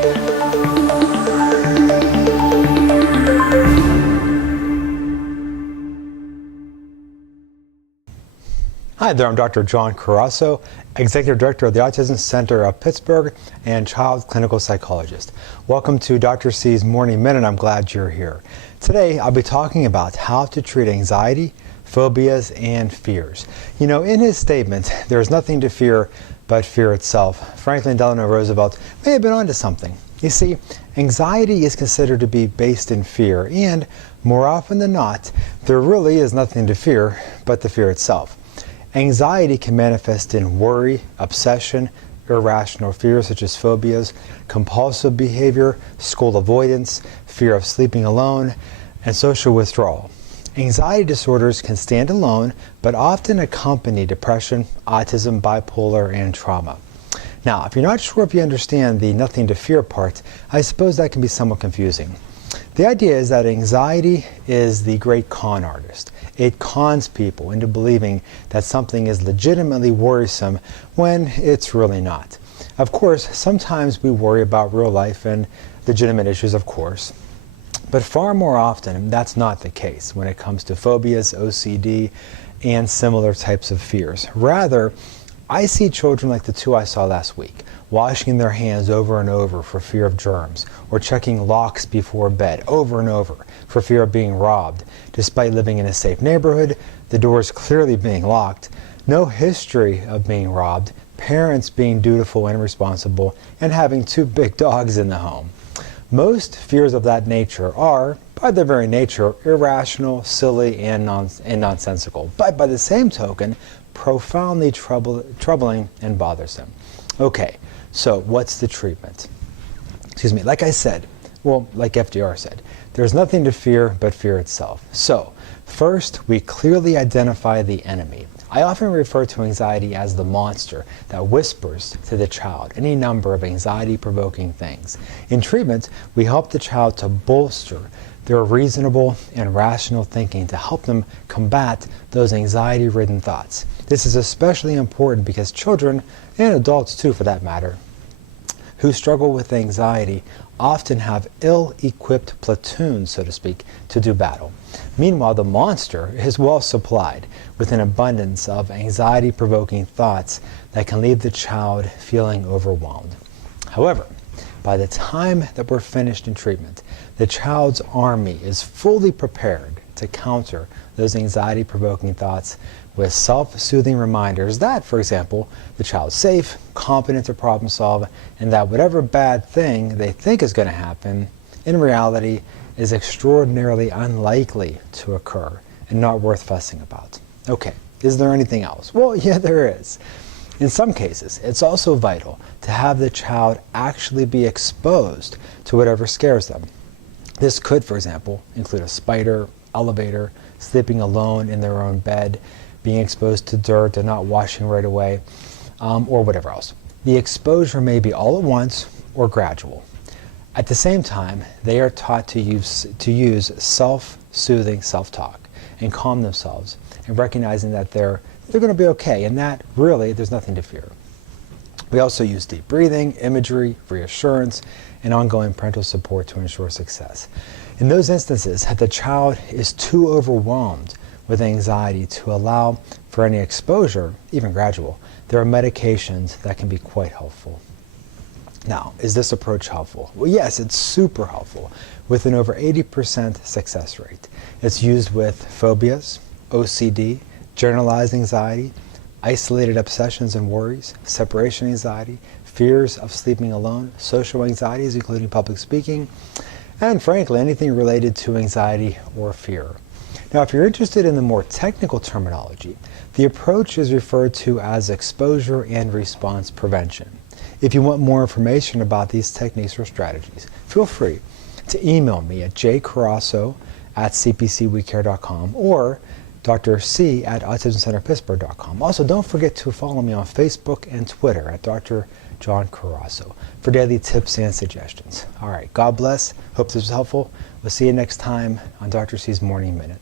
Hi there, I'm Dr. John Carasso, Executive Director of the Autism Center of Pittsburgh and Child Clinical Psychologist. Welcome to Dr. C's Morning Minute. I'm glad you're here. Today, I'll be talking about how to treat anxiety, phobias, and fears. You know, in his statement, there is nothing to fear but fear itself. Franklin Delano Roosevelt may have been onto something. You see, anxiety is considered to be based in fear, and more often than not, there really is nothing to fear but the fear itself. Anxiety can manifest in worry, obsession, irrational fears such as phobias, compulsive behavior, school avoidance, fear of sleeping alone, and social withdrawal. Anxiety disorders can stand alone, but often accompany depression, autism, bipolar, and trauma. Now, if you're not sure if you understand the nothing to fear part, I suppose that can be somewhat confusing. The idea is that anxiety is the great con artist. It cons people into believing that something is legitimately worrisome when it's really not. Of course, sometimes we worry about real life and legitimate issues, of course. But far more often, that's not the case when it comes to phobias, OCD, and similar types of fears. Rather, I see children like the two I saw last week, washing their hands over and over for fear of germs, or checking locks before bed over and over for fear of being robbed. Despite living in a safe neighborhood, the doors clearly being locked, no history of being robbed, parents being dutiful and responsible, and having two big dogs in the home. Most fears of that nature are, by their very nature, irrational, silly, and nonsensical, but by the same token, profoundly troubling and bothersome. Okay, so what's the treatment? Like I said, like FDR said, there's nothing to fear but fear itself. So, first, we clearly identify the enemy. I often refer to anxiety as the monster that whispers to the child any number of anxiety-provoking things. In treatment, we help the child to bolster their reasonable and rational thinking to help them combat those anxiety-ridden thoughts. This is especially important because children, and adults too for that matter, who struggle with anxiety often have ill-equipped platoons, so to speak, to do battle. Meanwhile, the monster is well supplied with an abundance of anxiety-provoking thoughts that can leave the child feeling overwhelmed. However, by the time that we're finished in treatment, the child's army is fully prepared to counter those anxiety-provoking thoughts with self-soothing reminders that, for example, the child's safe, competent to problem solve, and that whatever bad thing they think is going to happen, in reality, is extraordinarily unlikely to occur and not worth fussing about. Okay, is there anything else? Well, yeah, there is. In some cases, it's also vital to have the child actually be exposed to whatever scares them. This could, for example, include a spider, elevator, sleeping alone in their own bed, being exposed to dirt and not washing right away, or whatever else. The exposure may be all at once or gradual. At the same time, they are taught to use self-soothing self-talk and calm themselves, and recognizing that they're going to be okay, and that really there's nothing to fear. We also use deep breathing, imagery, reassurance, and ongoing parental support to ensure success. In those instances, if the child is too overwhelmed with anxiety to allow for any exposure, even gradual, there are medications that can be quite helpful. Now, is this approach helpful? Well, yes, it's super helpful with an over 80% success rate. It's used with phobias, OCD, generalized anxiety, isolated obsessions and worries, separation anxiety, fears of sleeping alone, social anxieties including public speaking, and frankly, anything related to anxiety or fear. Now, if you're interested in the more technical terminology, the approach is referred to as exposure and response prevention. If you want more information about these techniques or strategies, feel free to email me at jcarasso@cpcwecare.com or Dr. C at autismcenterpittsburgh.com. Also, don't forget to follow me on Facebook and Twitter at Dr. John Carasso for daily tips and suggestions. All right, God bless. Hope this was helpful. We'll see you next time on Dr. C's Morning Minute.